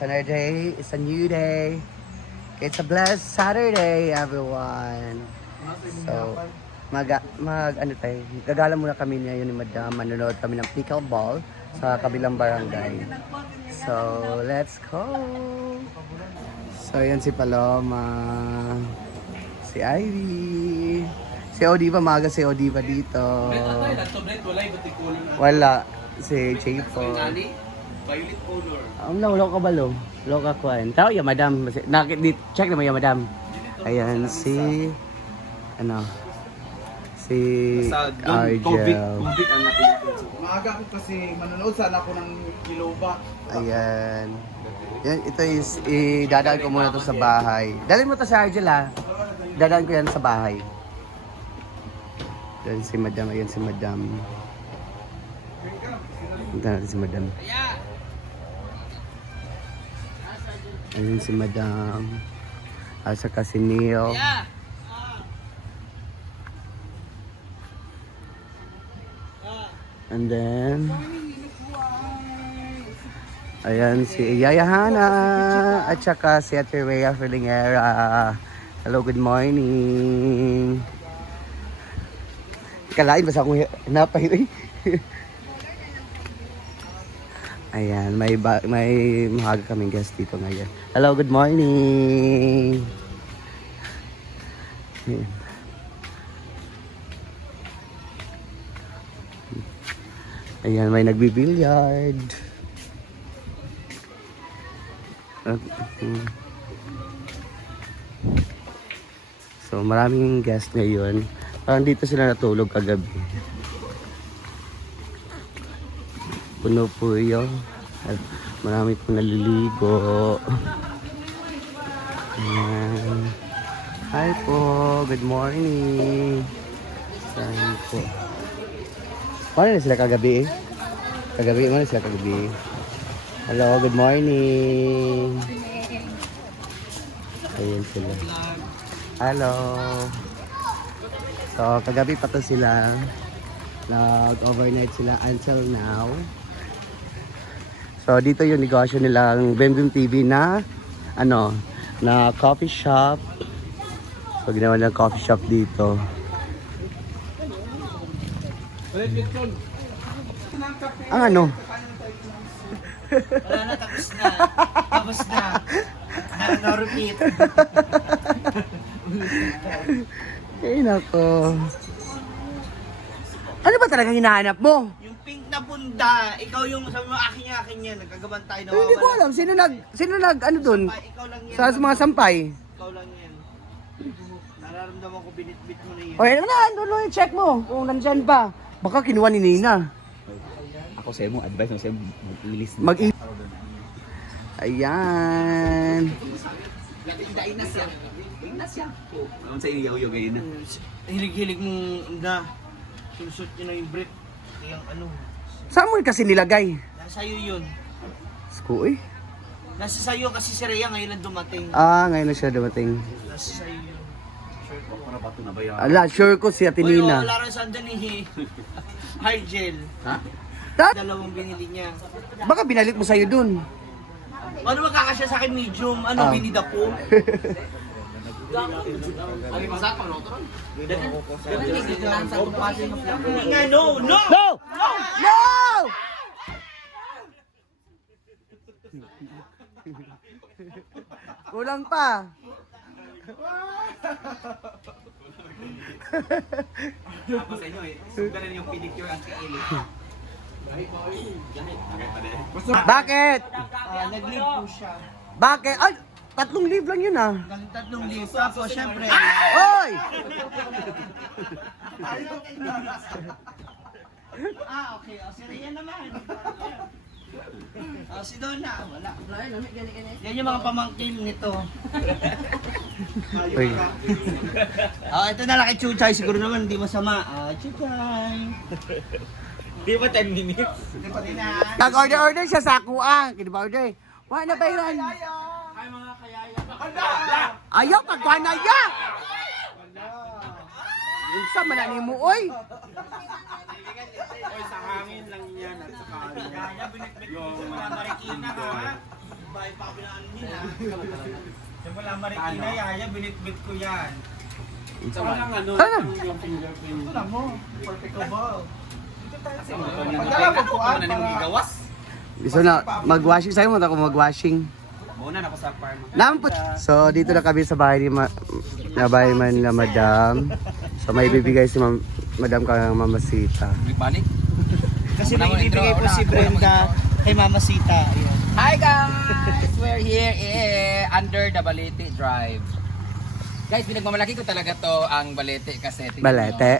It's another day. It's a new day. It's a blessed Saturday, everyone. So, gagala muna kami ngayon ni Madam. Manonood kami ng pickleball sa kabilang barangay. So, let's go! So, yan si Paloma. Si Ivy. Si Odiva, maga si Odiva dito. Wala. Si J4. Violet color. Wala ka ba lo? Wala ka kuhan. Tao ya madam. Check naman ya madam. Ayan si si Argel. Maaga ko kasi manonood sana ako ng Kiloba. Ayan. Yan, ito is idadaan ko muna to sa bahay. Dalhin mo to sa Argel ha. Dadaan ko yan sa bahay. Ayan si madam. Ayan si madam. Punta natin si madam. Ayan si madam. Asa ka si Neil. And then ayan si Yaya Hana at saka si Ate Rhea Ferlingera. Hello, good morning. Kalain basta akong napahiwi. Ayan, may mahaga kaming guest dito ngayon. Hello, good morning. Ayan. Ayan, may nagbibilyard. So, maraming guest ngayon. Parang dito sila natulog kagabi. Puno po yun. At marami pong naliligo. Ayan. Hi po. Good morning. Ayan po. Paano na sila kagabi? Kagabi, paano sila kagabi? Hello, good morning. Ayan sila. Hello. So, kagabi pa to sila. Nag-overnight sila until now. So, dito yung negosyo nilang Bembim TV na na coffee shop. So, ginawa ng coffee shop dito. Ang ano? Wala na, tapos na. Tapos na. No-repeat. Ay, nako. Ano ba talaga hinahanap mo? Yung pink na bunda, ikaw yung sabi mo, akin yan. Nagkagaban tayo na Hindi ko alam. Sino nag ano dun? Ikaw lang yan. Sa mga sampay? Ikaw lang yan. Nararamdaman ko, binitbit mo na yun. O, yan na. Doon check mo. Kung nandyan pa. Baka kinuha ni Nina. Ako sa mo advice mo sa lilis. Ayan. Ano sa inyo yung ganyan na? Hilig-hilig mong na. Sulusot nyo na yung brief. Yung ano. Saan mo kasi nilagay? Nasa sa'yo yun. Skoy? Nasa sa'yo kasi si Rhea ngayon lang dumating. Ngayon na siya dumating. Nasa sa'yo yun. Sure ko para bato na ba yan? Ala, sure ko si Ate Nina. Wala rin saan dyan eh. Hard gel. Ha? Dalawang binili niya. Baka binalit mo sa'yo dun. Ano magkakasya sa akin medium? Ano, binida po? Ay, masaka no to. Nga, no! No! No! No! Kulang pa. Ako sa inyo eh. Sundan yung pedicure ang kaili. Bakit? Nag-leave po siya. Bakit? Ay, 3 live lang yun ah. Tatlong leave. Tapos, syempre, Oy! okay. O, si Rhea naman. O, si Donna. Wala. Yan yung mga pamangkin nito. Uy. Ito na lang kay Chuchay. Siguro naman hindi masama. Chuchay. Di ba 10 minutes? Nag-order siya sa akuan. Kini ba order? Wala na ba yun? Ay, mga kayaya. Ayaw, pagkuha na ya! Yung sa manani mo, oy! Oy, sa hangin lang yan at saka Kaya binitbit mo sa Marikina ha. bahay pa pinaan nila. Simula Marikina yaya, binitbit ko yan. Parang ano, Sana. yung fingerprint. Ito na mo, perfect ball. Pagdala mo po, ano na yung gawas? Gusto na mag-washing sa'yo mo ako mag-washing. Muna na ako sa farm. Namput. So dito na kami sa bahay ni bahay man nila Madam. So may bibigay si Madam kang Mamasita. Balik? Kasi may ibibigay po si Brenda kay Mama Sita. Ayan. Hi guys! We're here under the Balete Drive. Guys, pinagmamalaki ko talaga to ang Balete kasi tingnan nyo.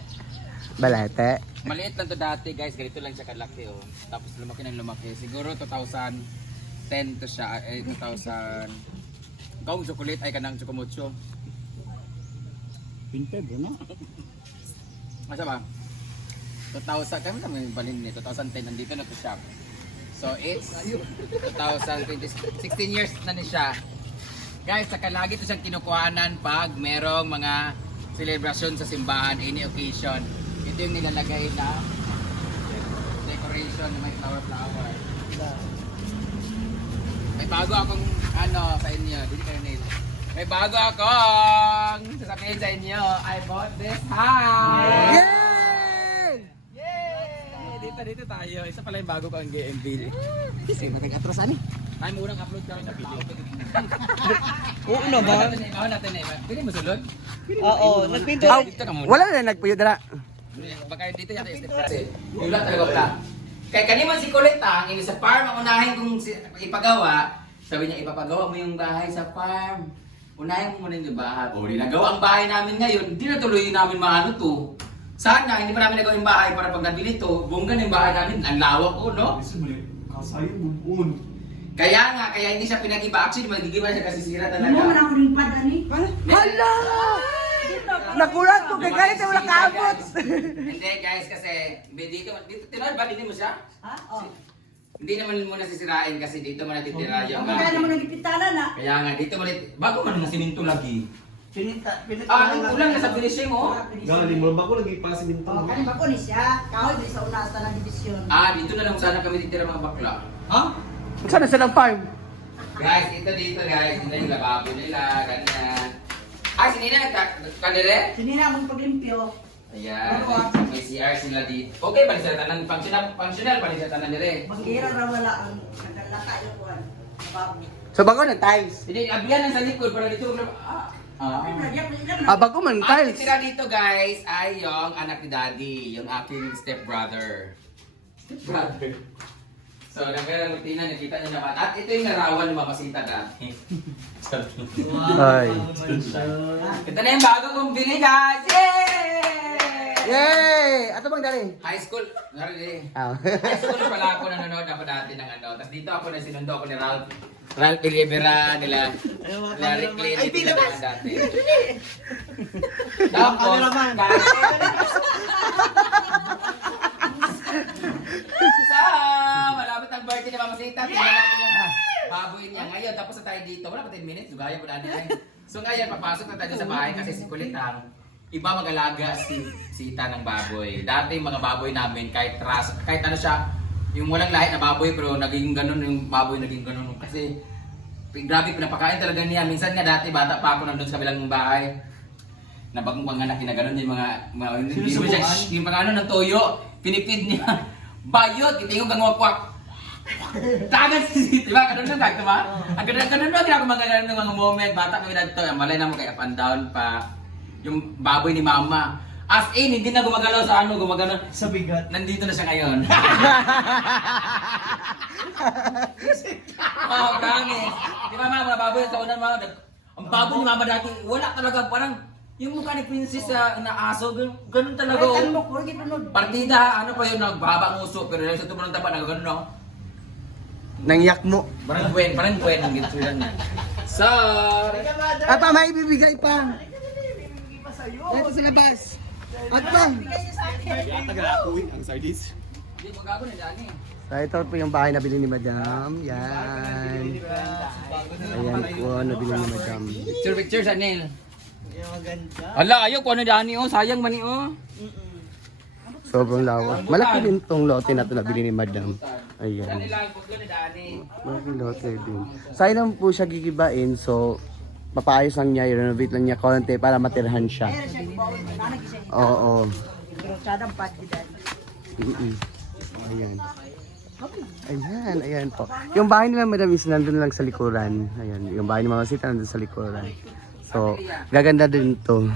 Balete. Maliit lang to dati guys, ganito lang siya kalaki oh. Tapos lumaki ng lumaki. Siguro 2010 to siya, 2000. Kaong chocolate ay kanang chocomucho. Pinted, ano? Asa ba? 2000, kami naman yung balin ni 2010, nandito na to siya. So it's 2020, 16 years na ni siya. Guys, saka lagi ito siyang kinukuhanan pag merong mga celebration sa simbahan, any occasion. Ito yung nilalagay na decoration na may flower. May bago akong ano sa inyo, dito kayo nito. May bago akong sasabihin sa inyo. I bought this house! Yay! Yay! Dito tayo. Isa pala yung bago ko ang GMB. Kasi matag-atrosan eh. Ay, mo unang upload kami sa video. Oo na ba? Ako natin eh. Pwede mo sulod? Oo, nagpinto. Oh, Dito ka muna. wala na nagpuyo dala. Baka dito yata yung step kasi. Wala talaga wala. Kaya kanina si Coleta, ang sa farm, ang unahin kong ipagawa. Sabi niya, ipapagawa mo yung bahay sa farm. Unahin mo muna yung bahay. O, nagawa ang bahay namin ngayon. Hindi natuloy namin maano to. Sana, hindi pa namin nagawa yung bahay para pag nabili to, bongga na yung bahay namin. Ang lawak ko, no? Kasayo, bubun. Kaya nga, kaya hindi siya pinag-iba. Actually, magigiba siya kasi sira talaga. Mo man ako rin pad ani. Hala! Nakulat ko kay kahit wala kaabot. Hindi guys, kasi dito tinawag ba din mo siya? Ha? Oh. Hindi naman muna sisirain kasi dito mo natitira yung Ang kaya naman nagipitala na. Kaya nga dito mo bago man nga siminto lagi. Pinita Ang kulang na sa finishing oh. Galing mo ba ko lagi pa siminto? Oh, kani ba ko ni siya? Kahoy di sa una sa division. Dito na lang sana kami titira mga bakla. Ha? Sana silang farm. Guys, ito dito guys, ito yung lababo nila, ganyan. Ay, sinina kanire? Sini na mong paglimpyo. Ayan, may CR sila dito. Okay, balik sa tanan, functional balik sa tanan dire. Magira ra wala ang nagalaka yo kuan. Bago. So bago ng tiles. Hindi, abiyan lang sa likod para dito. Bago man Ang tiles. titira dito guys ay yung anak ni Daddy, yung aking stepbrother. Stepbrother. So, nagkaya ng rutina, nakita niyo naman. At ito yung narawan ng Mamasita dati. Ay. Ito na yung bago kong bili guys! Yay! Yay! Ato bang dali? High school, narinig. Ah. High school pala ako nanonood ako dati ng ano. Tapos dito ako na sinundo ako ni Ralph Ilibera nila. Larry Clean. Ay, pinabas! Dati. Tapos, malapit ang birthday ni Mama Sita. Tingnan natin yung baboy niya ngayon. Tapos na tayo dito. Wala pa 10 minutes. Gaya po natin. So ngayon, papasok na tayo sa bahay kasi si Kulitang. Iba mag-alaga si Sita ng baboy. Dati yung mga baboy namin, kahit ano siya, yung walang lahi na baboy, pero naging ganun yung baboy, naging ganun. Kasi grabe, pinapakain talaga niya. Minsan nga dati, bata pa ako nandun sa kabilang bahay. Na bagong panganak na ganun yung mga hindi mo siya, yung pang ano ng toyo, pinipid niya. Bayot, itingog ang wakwak. Tagan si Sita, diba? Ganun lang dagto ba? Ang ganun lang, ginagawa mga ng mga moment. Bata kami dagto, malay na mo kay up and down pa. Yung baboy ni Mama. As in, hindi na gumagalaw sa ano, gumagalaw. Sa bigat. Nandito na siya ngayon. Promise. Di ba mga baboy sa unan mga ang baboy ni Mama dati, wala talaga parang yung mukha ni Princess na aso, ganun talaga. Ay, mo ko gid tunod. Partida, ano pa yun, nagbaba ang uso, pero sa tumunong taba, nagagano no? Nangyak mo. Parang buen ang gitsulan niya. So, Apa, may ibibigay pa. Dito sa labas. At pa. Taga-akuin ang sardis. hindi magago na dyan eh. So ito po yung bahay na bili ni Madam. Yan. Ayan po, nabili ni Madam. Picture sa nail. Yung maganda. Ala, ayaw ko ano dyan oh, sayang man oh. Sobrang lawak. Malaki din tong lote na ito na bili ni Madam. Ayan. Danilang putlo ni Dani. Malaking lote din. Sa lang po siya gigibain, so papaayos lang niya, i-renovate lang niya konti para matirhan siya. Meron siya gibaw. Nanag siya. Oo. Pero sadang pad din. Ayan. Ayan po. Yung bahay nila madam is nandun lang sa likuran. Ayan, yung bahay ni Mama Sita nandun sa likuran. So, gaganda din to.